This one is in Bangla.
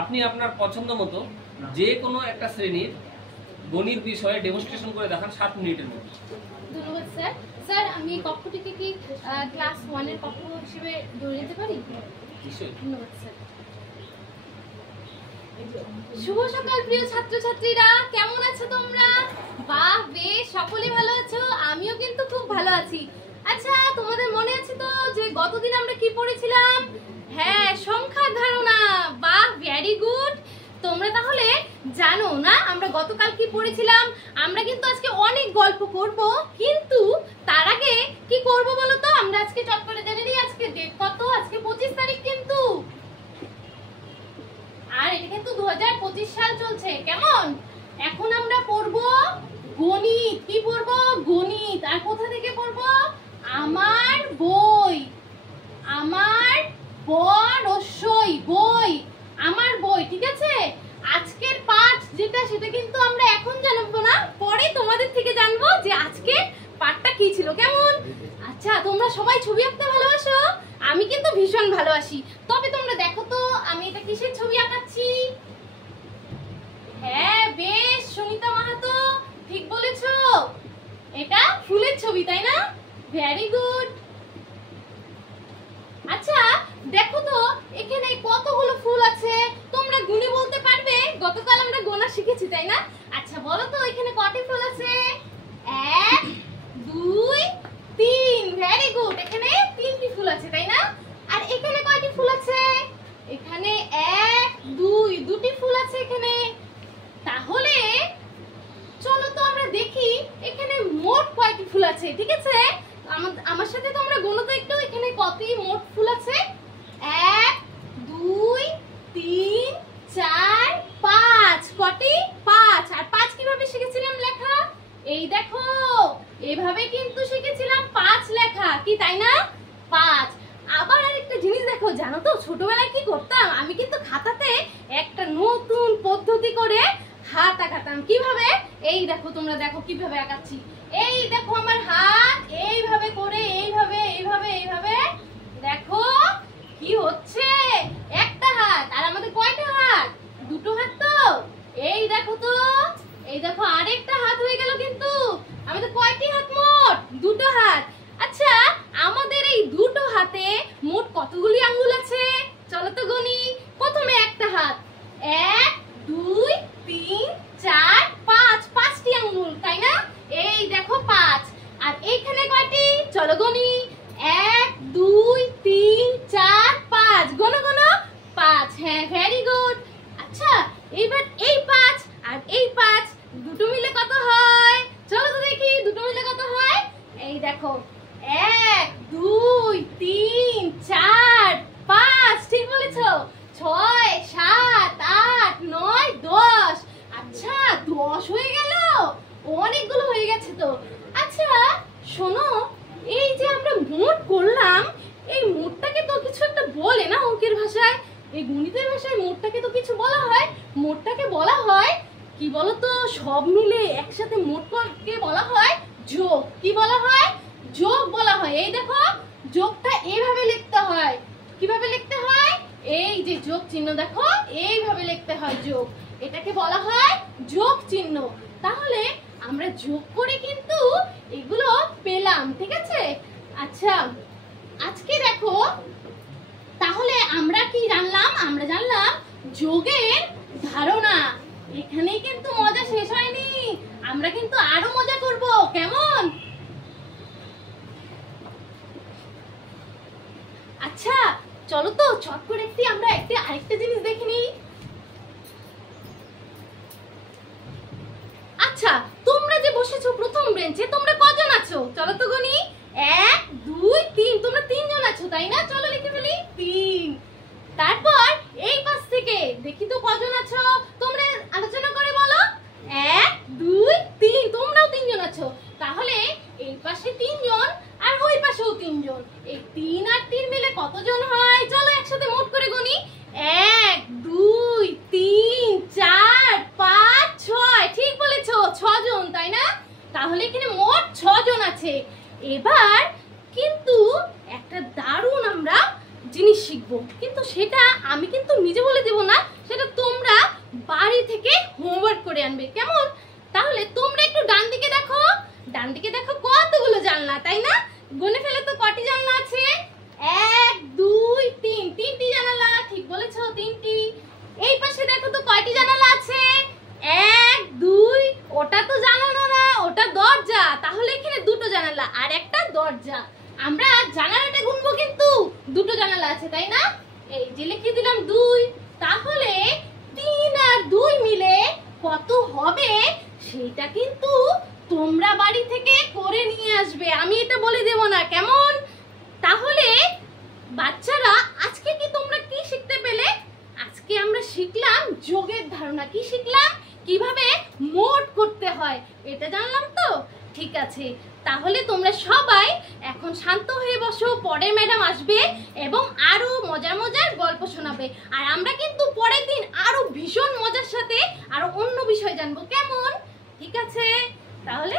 আপনি আপনার পছন্দ মতো যে কোনো একটা শ্রেণীর গণিত বিষয়ে ডেমনস্ট্রেশন করে দেখান 7 মিনিটের মধ্যে। ধন্যবাদ স্যার। স্যার আমি কক্ষটিকে কি ক্লাস 1 এর কক্ষ হিসেবে ধরে নিতে পারি? নিশ্চয়ই। ধন্যবাদ স্যার। শুভ সকাল প্রিয় ছাত্রছাত্রীরা, কেমন আছো তোমরা? বাহ, বেশ, সকলে ভালো আছো? আমিও কিন্তু খুব ভালো আছি। আচ্ছা, তোমাদের মনে আছে তো যে গতদিন আমরা কি পড়েছিলাম? হ্যাঁ, সংখ্যার ধারণা। বাহ, ভেরি গুড। তোমরা তাহলে জানো না আমরা গতকাল কি পড়েছিলাম? আমরা কিন্তু আজকে অনেক গল্প করব, কিন্তু তার আগে কি করব বলো তো? আমরা আজকে চট করে জেনে নিই আজকে ডেট কত। আজকে 25 তারিখ কিন্তু, আর এটা কিন্তু 2025 সাল চলছে। কেমন? এখন আমরা পড়ব গণিত। কি পড়ব? গণিত। আর কোথা থেকে পড়ব? আমার বই। আমার বড়সই বই, আমার বই, ঠিক আছে? আজকের পাঠ যেটা সেটা কিন্তু আমরা এখন জানবো না, পরে তোমাদের থেকে জানবো যে আজকে পাঠটা কি ছিল। কেমন? আচ্ছা, তোমরা সবাই ছবি আঁকতে ভালোবাসো? আমি কিন্তু ভীষণ ভালোবাসি। তবে তোমরা দেখো তো আমি এটা কিসের ছবি আঁকাচ্ছি? হ্যাঁ, বেশ, সুনিতা মাহাতো, ঠিক বলেছো। এটা ফুলের ছবি, তাই না? Very good. আচ্ছা, দেখো তো এখানে কতগুলো ফুল আছে, তোমরা গুনে বলতে পারবে? গতকাল আমরা গোনা শিখেছি, তাই না? আচ্ছা, বলো তো এখানে কয়টি ফুল আছে? 1 2 3। Very good. এখানে 3টি ফুল আছে, তাই না? আর এখানে কয়টি ফুল আছে? এখানে 1 2 দুটি ফুল আছে এখানে। তাহলে চলো তো আমরা দেখি এখানে মোট কয়টি ফুল আছে, ঠিক আছে? আমার সাথে তোমরা গুনো তো একটু, এখানে কতটি মোট ফুল আছে? 1 2 3 4 5। কটি? 5। আর 5 কিভাবে শিখেছিলাম লেখা? এই দেখো, এভাবে কিন্তু শিখেছিলাম 5 লেখা, কি তাই না? 5। আবার আরেকটা জিনিস দেখো, জানো তো ছোটবেলায় কি করতাম? আমি কিন্তু খাতাতে একটা নতুন পদ্ধতি করে হাত আঁকাতাম। কিভাবে? এই দেখো, তোমরা দেখো কিভাবে আঁকাচ্ছি। এই দেখো আমার হাত, এইভাবে করে এইভাবে এইভাবে এইভাবে, দেখো কি হচ্ছে? একটা হাত। আর আমাদের কয়টা হাত? দুটো হাত তো। এই দেখো তো, এই দেখো আরেকটা হাত হয়ে গেল কিন্তু। আমাদের কয়টি হাত মোট? দুটো হাত। আচ্ছা, আমাদের এই দুটো হাতে মোট কতগুলি আঙ্গুল আছে? চলো তো গুনি। প্রথমে একটা হাত, 1 2 3 4 5। 5টি আঙ্গুল, তাই না? এই দেখো 5। আর এইখানে কয়টি? চলো গুনি। 1 2 3 4 5। গোনো গোনো। 5। হ্যাঁ, ভেরি গুড। আচ্ছা, এইবার এই 5 আর এই 5 দুটো মিলে কত হয়? চলো তো দেখি দুটো মিলে কত হয়। এই দেখো, 1 2 3 4 5। ঠিক বলেছো। 6 7 8 9 10। আচ্ছা, 10 হয়ে গেল। অনেকগুলো হয়ে গেছে তো। আচ্ছা শোনো, এই যে আমরা মোট করলাম, এই মোটটাকে তো কিছু একটা বলে না অঙ্কের ভাষায়? এই গণিতের ভাষায় মোটটাকে তো কিছু বলা হয়। মোটটাকে বলা হয় কি বলো তো? সব মিলে একসাথে মোটকে বলা হয় যোগ। কি বলা হয়? যোগ বলা হয়। এই দেখো, যোগটা এইভাবে লিখতে হয়। কিভাবে লিখতে হয়? এই যে যোগ চিহ্ন, দেখো এইভাবে লিখতে হয় যোগ। এটাকে বলা হয় যোগ চিহ্ন। তাহলে আমরা যোগ করে কিন্তু এগুলো পেলাম, ঠিক আছে? আচ্ছা, আজকে দেখো তাহলে আমরা কি জানলাম? আমরা জানলাম যোগের ধারণা। এখানেই কিন্তু মজা শেষ হয়নি, আমরা কিন্তু আরো মজা করব। কেমন? আচ্ছা, চলো তো চট করে আমরা আরেকটা জিনিস দেখে নিই। আচ্ছা, তোমরা যে বসেছো প্রথম বেঞ্চে, তোমরা কজন আছো? চলো তো গুনি। 1 2 3। তোমরা 3 জন আছো, তাই না? চলো লিখে ফেলি 3। তারপর এই পাশ থেকে দেখি তো কজন আছো, তোমরা আলোচনা করে বলো। 1 2 3। তোমরাও 3 জন আছো। তাহলে এই পাশে 3 জন আর ওই পাশেও 3 জন। এই 3 আর 3 মিলে কতজন হয়? চলো একসাথে মোট করে গুনি। 1 2 3 4 5 6। ঠিক বলেছো, 6 জন, তাই না? তাহলে এখানে মোট 6 জন আছে। এবার কিন্তু একটা দারুণ আমরা জিনিস কিন্তু সেটা আমি কিন্তু নিজে বলে দেব না, সেটা তোমরা বাড়ি থেকে হোমওয়ার্ক করে আনবে, কেমন? তাহলে তোমরা একটু ডান দিকে দেখো, ডান দিকে দেখো কতগুলো জানলা, তাই না? গুনে ফেলে তো কটি জানলা আছে? 1 2 3, তিনটি জানালা, ঠিক বলেছো, তিনটি। এই পাশে দেখো তো কয়টি জানালা আছে? 1 2, ওটা তো জানালা না, ওটা দরজা, তাহলে এখানে দুটো জানালা আর একটা দরজা। আমরা জানালাটা গুনবো, কিন্তু দুটো জানালা আছে, তাই না? এই যে লিখে দিলাম 2, তাহলে 3 আর 2 মিলে কত হবে সেটা কিন্তু তোমরা বাড়ি থেকে করে নিয়ে আসবে, আমি এটা বলে দেব না, কেমন? তাহলে বাচ্চারা আজকে কি তোমরা কি শিখতে পেলে? আজকে আমরা শিখলাম যোগের ধারণা। কি শিখলাম? কিভাবে মোট করতে হয়, এটা জানলাম তো। ঠিক আছে, তাহলে তোমরা সবাই এখন শান্ত হয়ে বসো, পরে ম্যাডাম আসবে এবং আরো মজার মজার গল্প শোনাবে। আর আমরা কিন্তু পরের দিন আরো ভীষণ মজার সাথে আরো অন্য বিষয় জানবো, কেমন? ঠিক আছে, তাহলে